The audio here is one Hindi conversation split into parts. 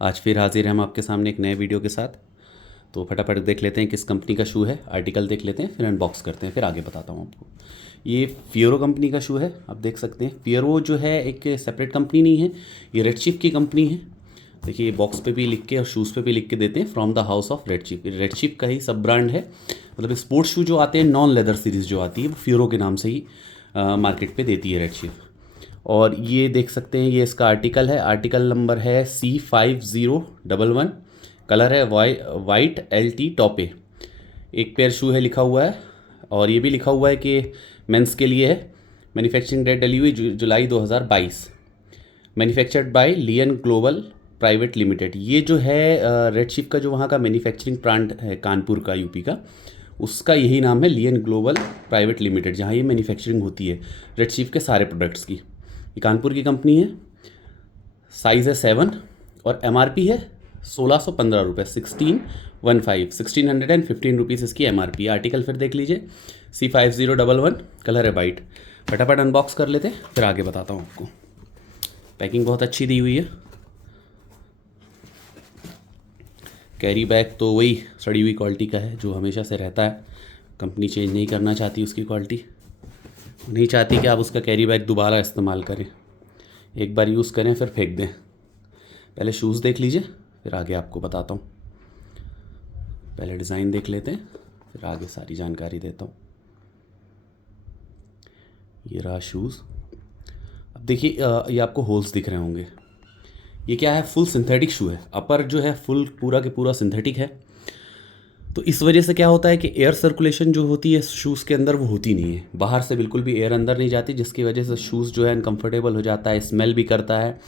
आज फिर हाजिर हैं हम आपके सामने एक नए वीडियो के साथ। तो फटाफट देख लेते हैं किस कंपनी का शू है, आर्टिकल देख लेते हैं, फिर अनबॉक्स करते हैं, फिर आगे बताता हूँ आपको। ये फियोरो कंपनी का शू है, आप देख सकते हैं। फियोरो जो है एक सेपरेट कंपनी नहीं है, ये रेड चीफ की कंपनी है। देखिए बॉक्स पे भी लिख के और शूज़ पे भी लिख के देते हैं from the house of red chief. Red chief का ही सब ब्रांड है। मतलब स्पोर्ट्स शू जो आते हैं, नॉन लेदर सीरीज़ जो आती है, वो फियोरो के नाम से ही मार्केट पे देती है रेड चीफ। और ये देख सकते हैं, ये इसका आर्टिकल है, आर्टिकल नंबर है C5011। कलर है वाइट LT टॉपे। एक पेयर शू है लिखा हुआ है, और ये भी लिखा हुआ है कि मेंस के लिए है। मैन्युफैक्चरिंग डेट डली हुई जुलाई 2022। Manufactured by Lian Global Private Limited. ये जो है रेड चीफ का जो वहाँ का मैन्युफैक्चरिंग प्लांट है कानपुर का, यूपी का, उसका यही नाम है, लियन ग्लोबल प्राइवेट लिमिटेड, जहाँ ये मैन्युफैक्चरिंग होती है रेड चीफ के सारे प्रोडक्ट्स की। ये कानपुर की कंपनी है। साइज़ है 7 और MRP है 1615 रुपये, 1615 रुपीज़ इसकी MRP। आर्टिकल फिर देख लीजिए, C5011। कलर है वाइट। फटाफट अनबॉक्स कर लेते हैं, फिर आगे बताता हूँ आपको। पैकिंग बहुत अच्छी दी हुई है। कैरी बैग तो वही सड़ी हुई क्वालिटी का है जो हमेशा से रहता है। कंपनी चेंज नहीं करना चाहती उसकी क्वालिटी, नहीं चाहती कि आप उसका कैरी बैग दोबारा इस्तेमाल करें। एक बार यूज़ करें फिर फेंक दें। पहले शूज़ देख लीजिए, फिर आगे आपको बताता हूँ। पहले डिज़ाइन देख लेते हैं, फिर आगे सारी जानकारी देता हूँ। ये रहा शूज़। अब देखिए, ये आपको होल्स दिख रहे होंगे। ये क्या है, फुल सिंथेटिक शू है। अपर जो है फुल पूरा के पूरा सिंथेटिक है। तो इस वजह से क्या होता है कि एयर सर्कुलेशन जो होती है शूज़ के अंदर वो होती नहीं है, बाहर से बिल्कुल भी एयर अंदर नहीं जाती, जिसकी वजह से शूज़ जो है अनकम्फर्टेबल हो जाता है, स्मेल भी करता है।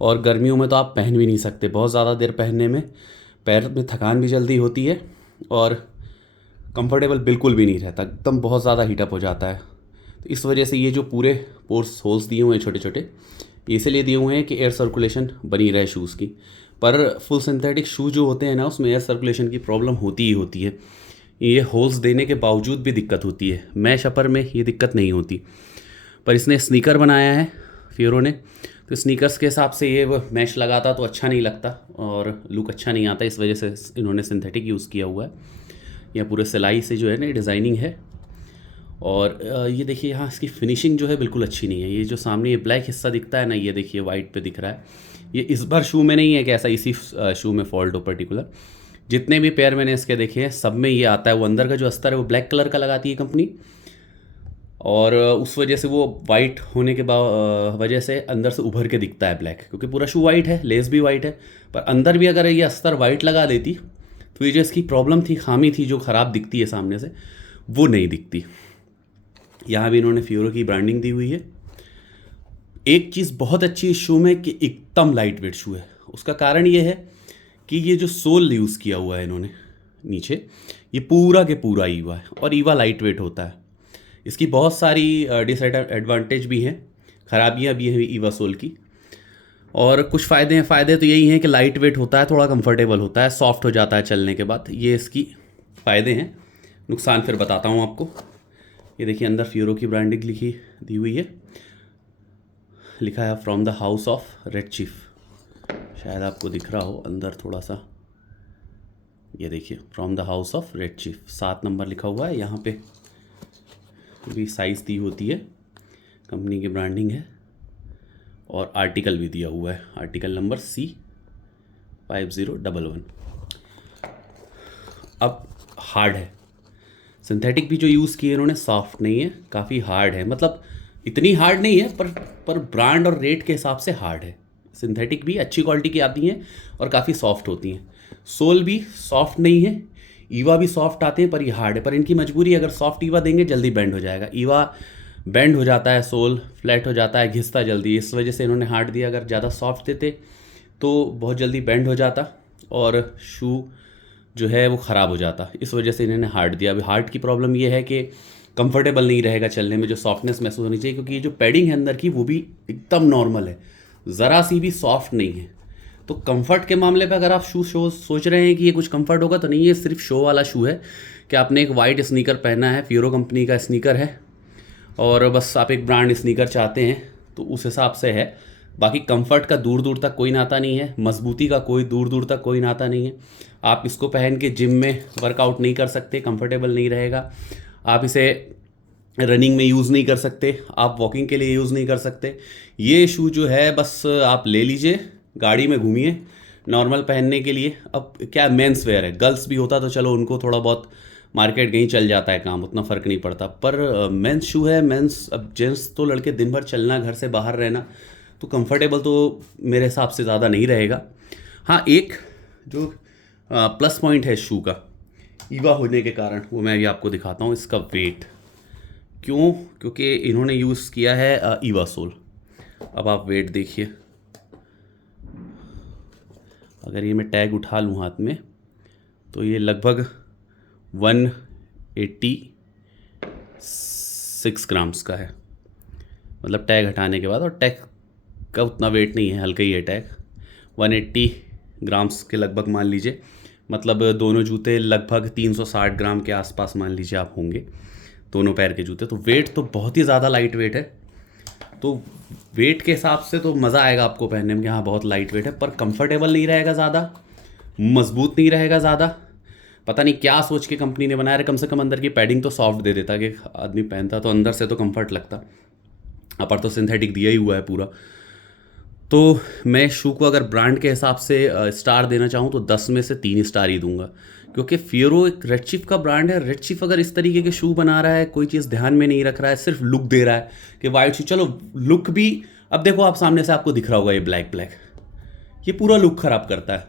और गर्मियों में तो आप पहन भी नहीं सकते, बहुत ज़्यादा देर पहनने में पैर में थकान भी जल्दी होती है, और कंफर्टेबल बिल्कुल भी नहीं रहता, एकदम बहुत ज़्यादा हीटअप हो जाता है। तो इस वजह से ये जो पूरे पोर्स होल्स दिए हुए हैं छोटे छोटे, ये इसलिए दिए हुए हैं कि एयर सर्कुलेशन बनी रहे शूज़ की। पर फुल सिंथेटिक शू जो होते हैं ना, उसमें एयर सर्कुलेशन की प्रॉब्लम होती ही होती है। ये होल्स देने के बावजूद भी दिक्कत होती है। मैश अपर में ये दिक्कत नहीं होती, पर इसने स्नीकर बनाया है फियोरो ने, तो स्नीकर्स के हिसाब से ये मैश लगाता तो अच्छा नहीं लगता और लुक अच्छा नहीं आता। इस वजह से इन्होंने सिंथेटिक यूज़ किया हुआ है। यह पूरे सिलाई से जो है ना डिज़ाइनिंग है। और ये देखिए यहाँ इसकी फिनिशिंग जो है बिल्कुल अच्छी नहीं है। ये जो सामने ये ब्लैक हिस्सा दिखता है ना, ये देखिए वाइट पे दिख रहा है। ये इस बार शू में नहीं है कि ऐसा इसी शू में फॉल्ट हो पर्टिकुलर। जितने भी पेयर मैंने इसके देखे हैं सब में ये आता है। वो अंदर का जो अस्तर है वो ब्लैक कलर का लगाती है कंपनी, और उस वजह से वो वाइट होने के वजह से अंदर से उभर के दिखता है ब्लैक, क्योंकि पूरा शू वाइट है, लेस भी वाइट है। पर अंदर भी अगर ये अस्तर वाइट लगा देती तो ये जो इसकी प्रॉब्लम थी, खामी थी, जो ख़राब दिखती है सामने से, वो नहीं दिखती। यहाँ भी इन्होंने फियोरो की ब्रांडिंग दी हुई है। एक चीज़ बहुत अच्छी इस शू में कि एकदम लाइट वेट शू है। उसका कारण ये है कि ये जो सोल यूज़ किया हुआ है इन्होंने नीचे, ये पूरा के पूरा ईवा है, और ईवा लाइट वेट होता है। इसकी बहुत सारी डिसएडवांटेज भी हैं, खराबियाँ भी हैं ईवा सोल की, और कुछ फ़ायदे हैं। फ़ायदे तो यही हैं कि लाइट वेट होता है, थोड़ा कंफर्टेबल होता है, सॉफ्ट हो जाता है चलने के बाद। ये इसकी फ़ायदे हैं। नुकसान फिर बताता हूँ आपको। ये देखिए अंदर फियोरो की ब्रांडिंग लिखी दी हुई है, लिखा है from the house of red chief. शायद आपको दिख रहा हो अंदर थोड़ा सा, ये देखिए from the house of red chief, 7 number लिखा हुआ है। यहाँ पे भी साइज़ दी होती है, कंपनी की ब्रांडिंग है, और आर्टिकल भी दिया हुआ है, आर्टिकल नंबर C5011। अब हार्ड है, सिंथेटिक भी जो यूज़ किए इन्होंने सॉफ्ट नहीं है, काफ़ी हार्ड है। मतलब इतनी हार्ड नहीं है, पर ब्रांड और रेट के हिसाब से हार्ड है। सिंथेटिक भी अच्छी क्वालिटी की आती हैं और काफ़ी सॉफ्ट होती हैं। सोल भी सॉफ्ट नहीं है, ईवा भी सॉफ्ट आते हैं, पर ये हार्ड है। पर इनकी मजबूरी, अगर सॉफ्ट ईवा देंगे जल्दी बेंड हो जाएगा, ईवा बेंड हो जाता है, सोल फ्लैट हो जाता है, घिसता जल्दी। इस वजह से इन्होंने हार्ड दिया। अगर ज़्यादा सॉफ्ट देते तो बहुत जल्दी बेंड हो जाता और शू जो है वो ख़राब हो जाता। इस वजह से इन्होंने हार्ड दिया। अभी हार्ड की प्रॉब्लम ये है कि कंफर्टेबल नहीं रहेगा चलने में, जो सॉफ्टनेस महसूस होनी चाहिए, क्योंकि ये जो पैडिंग है अंदर की वो भी एकदम नॉर्मल है, ज़रा सी भी सॉफ्ट नहीं है। तो कंफर्ट के मामले पे अगर आप शू सोच रहे हैं कि ये कुछ कंफर्ट होगा, तो नहीं, ये सिर्फ शो वाला शू है कि आपने एक वाइट स्नीकर पहना है, फियोरो कंपनी का स्नीकर है, और बस आप एक ब्रांड स्नीकर चाहते हैं तो उस हिसाब से है। बाकी कंफर्ट का दूर दूर तक कोई नाता नहीं है, मजबूती का कोई दूर दूर तक कोई नाता नहीं है। आप इसको पहन के जिम में वर्कआउट नहीं कर सकते, कंफर्टेबल नहीं रहेगा। आप इसे रनिंग में यूज़ नहीं कर सकते, आप वॉकिंग के लिए यूज़ नहीं कर सकते। ये शू जो है बस आप ले लीजिए, गाड़ी में घूमिए नॉर्मल पहनने के लिए। अब क्या मेंस वेयर है, गर्ल्स भी होता तो चलो उनको थोड़ा बहुत मार्केट कहीं चल जाता है काम, उतना फ़र्क नहीं पड़ता, पर मेंस शू है, मेंस। अब जेंट्स तो लड़के दिन भर चलना, घर से बाहर रहना, तो कंफर्टेबल तो मेरे हिसाब से ज़्यादा नहीं रहेगा। हाँ, एक जो प्लस पॉइंट है शू का ईवा होने के कारण, वो मैं अभी आपको दिखाता हूँ। इसका वेट, क्यों? क्योंकि इन्होंने यूज़ किया है ईवा सोल। अब आप वेट देखिए, अगर ये मैं टैग उठा लूँ हाथ में तो ये लगभग 186 ग्राम्स का है, मतलब टैग हटाने के बाद। और टैग का उतना वेट नहीं है, हल्का ही है टैग। 180 ग्राम्स के लगभग मान लीजिए, मतलब दोनों जूते लगभग 360 ग्राम के आसपास मान लीजिए आप होंगे, दोनों पैर के जूते। तो वेट तो बहुत ही ज़्यादा लाइट वेट है। तो वेट के हिसाब से तो मज़ा आएगा आपको पहनने में कि हाँ बहुत लाइट वेट है, पर कंफर्टेबल नहीं रहेगा ज़्यादा, मजबूत नहीं रहेगा ज़्यादा। पता नहीं क्या सोच के कंपनी ने बनाया है। कम से कम अंदर की पैडिंग तो सॉफ्ट दे देता कि आदमी पहनता तो अंदर से तो कंफर्ट लगता, अपर तो सिंथेटिक दिया ही हुआ है पूरा। तो मैं शू को अगर ब्रांड के हिसाब से स्टार देना चाहूँ तो 10 में से 3 स्टार ही दूंगा, क्योंकि फियरो एक रेड चीफ का ब्रांड है। रेड चीफ अगर इस तरीके के शू बना रहा है, कोई चीज़ ध्यान में नहीं रख रहा है, सिर्फ लुक दे रहा है कि वाइट शू, चलो लुक भी। अब देखो आप सामने से आपको दिख रहा होगा ये ब्लैक ब्लैक, ये पूरा लुक खराब करता है।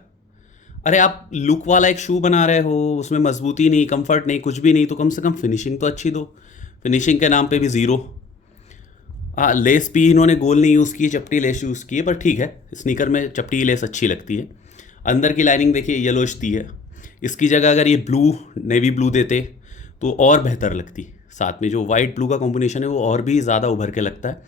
अरे आप लुक वाला एक शू बना रहे हो, उसमें मजबूती नहीं, कंफर्ट नहीं, कुछ भी नहीं, तो कम से कम फिनिशिंग तो अच्छी दो। फिनिशिंग के नाम पे भी ज़ीरो। हाँ, लेस भी इन्होंने गोल नहीं यूज़ की है, चपटी लेस यूज़ की है, पर ठीक है, स्नीकर में चपटी लेस अच्छी लगती है। अंदर की लाइनिंग देखिए येलोइश दी है, इसकी जगह अगर ये ब्लू, नेवी ब्लू देते तो और बेहतर लगती। साथ में जो वाइट ब्लू का कॉम्बिनेशन है वो और भी ज़्यादा उभर के लगता है,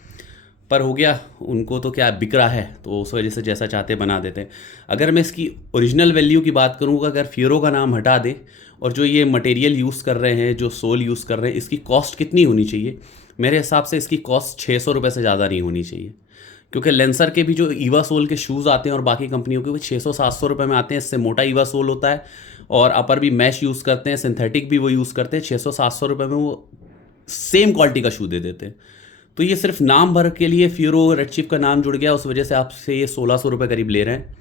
पर हो गया, उनको तो क्या बिक रहा है तो उस वजह से जैसा चाहते बना देते हैं। अगर मैं इसकी ओरिजिनल वैल्यू की बात करूँ, अगर फियरो का नाम हटा दे और जो ये मटेरियल यूज़ कर रहे हैं, जो सोल यूज़ कर रहे हैं, इसकी कॉस्ट कितनी होनी चाहिए? मेरे हिसाब से इसकी कॉस्ट 600 रुपये से ज़्यादा नहीं होनी चाहिए, क्योंकि लेंसर के भी जो ईवा सोल के शूज़ आते हैं और बाकी कंपनियों के वो 600-700 रुपये में आते हैं। इससे मोटा ईवा सोल होता है और अपर भी मैश यूज़ करते हैं, सिंथेटिक भी वो यूज़ करते हैं। 600-700 रुपये में वो सेम क्वालिटी का शू दे देते हैं। तो ये सिर्फ नाम भर के लिए फियरो रेड चीफ का नाम जुड़ गया, उस वजह से आपसे ये 1600 रुपये करीब ले रहे हैं,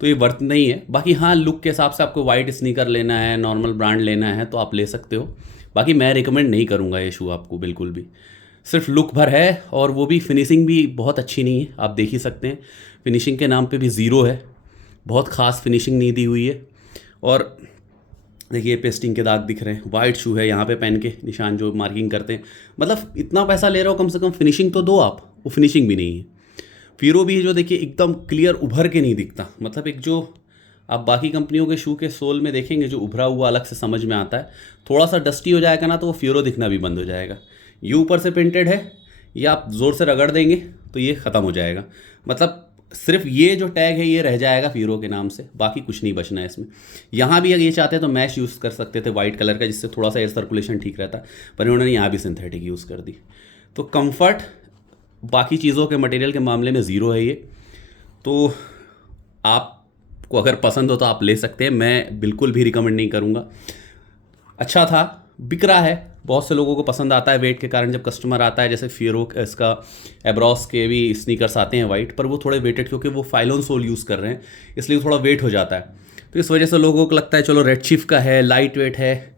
तो ये वर्थ नहीं है। बाकी हाँ, लुक के हिसाब से आपको वाइट स्नीकर लेना है, नॉर्मल ब्रांड लेना है तो आप ले सकते हो। बाकी मैं रिकमेंड नहीं करूँगा ये शू आपको बिल्कुल भी, सिर्फ लुक भर है और वो भी फिनिशिंग भी बहुत अच्छी नहीं है। आप देख ही सकते हैं, फिनिशिंग के नाम पे भी ज़ीरो है, बहुत ख़ास फिनिशिंग नहीं दी हुई है। और देखिए पेस्टिंग के दाग दिख रहे हैं, वाइट शू है, यहाँ पे पहन के निशान जो मार्किंग करते हैं। मतलब इतना पैसा ले रहे हो, कम से कम फिनिशिंग तो दो आप, वो फिनिशिंग भी नहीं है। फिरो भी जो देखिए एकदम क्लियर उभर के नहीं दिखता, मतलब एक जो आप बाकी कंपनियों के शू के सोल में देखेंगे जो उभरा हुआ अलग से समझ में आता है, थोड़ा सा डस्टी हो जाएगा ना तो वो फिरो दिखना भी बंद हो जाएगा। ये ऊपर से प्रिंटेड है, ये आप ज़ोर से रगड़ देंगे तो ये ख़त्म हो जाएगा। मतलब सिर्फ ये जो टैग है ये रह जाएगा फिरो के नाम से, बाकी कुछ नहीं बचना है इसमें। यहाँ भी अगर ये चाहते तो मैश यूज़ कर सकते थे वाइट कलर का, जिससे थोड़ा सा एयर सर्कुलेशन ठीक रहता, पर इन्होंने यहाँ भी सिंथेटिक यूज़ कर दी। तो कंफर्ट बाकी चीज़ों के मटेरियल के मामले में ज़ीरो है ये। तो आपको अगर पसंद हो तो आप ले सकते हैं, मैं बिल्कुल भी रिकमेंड नहीं करूँगा। अच्छा था, बिक रहा है, बहुत से लोगों को पसंद आता है वेट के कारण। जब कस्टमर आता है, जैसे फियरो इसका एब्रॉस के भी स्नीकर्स आते हैं वाइट, पर वो थोड़े वेटेड, क्योंकि वो फाइलोन सोल यूज़ कर रहे हैं इसलिए थोड़ा वेट हो जाता है। तो इस वजह से लोगों को लगता है चलो रेड चीफ का है, लाइट वेट है,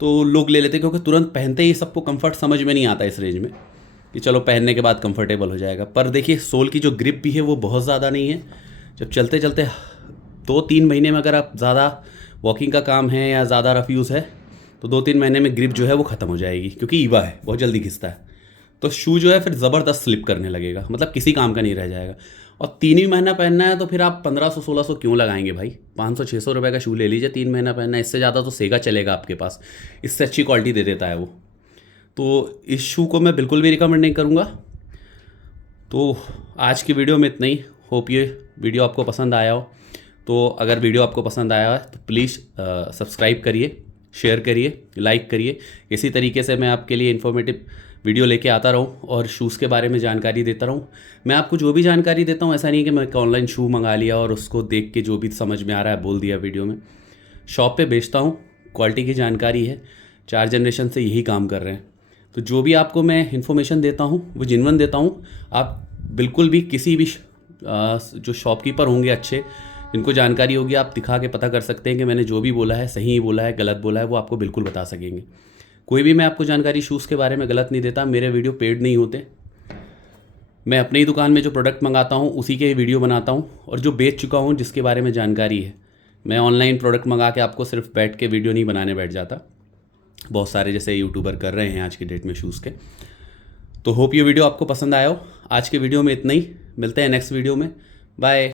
तो लोग ले लेते हैं, क्योंकि तुरंत पहनते ही सबको कंफर्ट समझ में नहीं आता इस रेंज में कि चलो पहनने के बाद कंफर्टेबल हो जाएगा। पर देखिए सोल की जो ग्रिप भी है वो बहुत ज़्यादा नहीं है। जब चलते चलते 2-3 महीने में अगर आप ज़्यादा वॉकिंग का काम है या ज़्यादा रफ यूज़ है तो 2-3 महीने में ग्रिप जो है वो ख़त्म हो जाएगी, क्योंकि ईवा है, बहुत जल्दी घिसता है। तो शू जो है फिर ज़बरदस्त स्लिप करने लगेगा, मतलब किसी काम का नहीं रह जाएगा। और 3 ही महीना पहनना है तो फिर आप 1500-1600 क्यों लगाएंगे भाई? 500-600 रुपये का शू ले लीजिए, 3 महीना पहनना है, इससे ज़्यादा तो सेगा चलेगा आपके पास, इससे अच्छी क्वालिटी दे देता है वो। तो इस शू को मैं बिल्कुल भी रिकमेंड नहीं करूँगा। तो आज की वीडियो में इतना ही। होप ये वीडियो आपको पसंद आया हो। तो अगर वीडियो आपको पसंद आया है तो प्लीज़ सब्सक्राइब करिए, शेयर करिए, लाइक करिए। इसी तरीके से मैं आपके लिए इन्फॉर्मेटिव वीडियो लेके आता रहूँ और शूज़ के बारे में जानकारी देता रहूँ। मैं आपको जो भी जानकारी देता हूँ ऐसा नहीं है कि मैं ऑनलाइन शू मंगा लिया और उसको देख के जो भी समझ में आ रहा है बोल दिया वीडियो में। शॉप पे बेचता हूँ, क्वालिटी की जानकारी है, 4 जनरेशन से यही काम कर रहे हैं। तो जो भी आपको मैं इन्फॉर्मेशन देता हूँ वो जेन्युइन देता हूँ। आप बिल्कुल भी किसी भी जो शॉपकीपर होंगे अच्छे, इनको जानकारी होगी, आप दिखा के पता कर सकते हैं कि मैंने जो भी बोला है सही बोला है गलत बोला है, वो आपको बिल्कुल बता सकेंगे। कोई भी मैं आपको जानकारी शूज़ के बारे में गलत नहीं देता। मेरे वीडियो पेड नहीं होते। मैं अपनी ही दुकान में जो प्रोडक्ट मंगाता हूँ उसी के ही वीडियो बनाता हूँ, और जो बेच चुका हूँ जिसके बारे में जानकारी है। मैं ऑनलाइन प्रोडक्ट मंगा के आपको सिर्फ बैठ के वीडियो नहीं बनाने बैठ जाता। बहुत सारे जैसे यूट्यूबर कर रहे हैं आज की डेट में शूज़ के। तो होप ये वीडियो आपको पसंद आया हो। आज के वीडियो में इतना ही, मिलते हैं नेक्स्ट वीडियो में। बाय।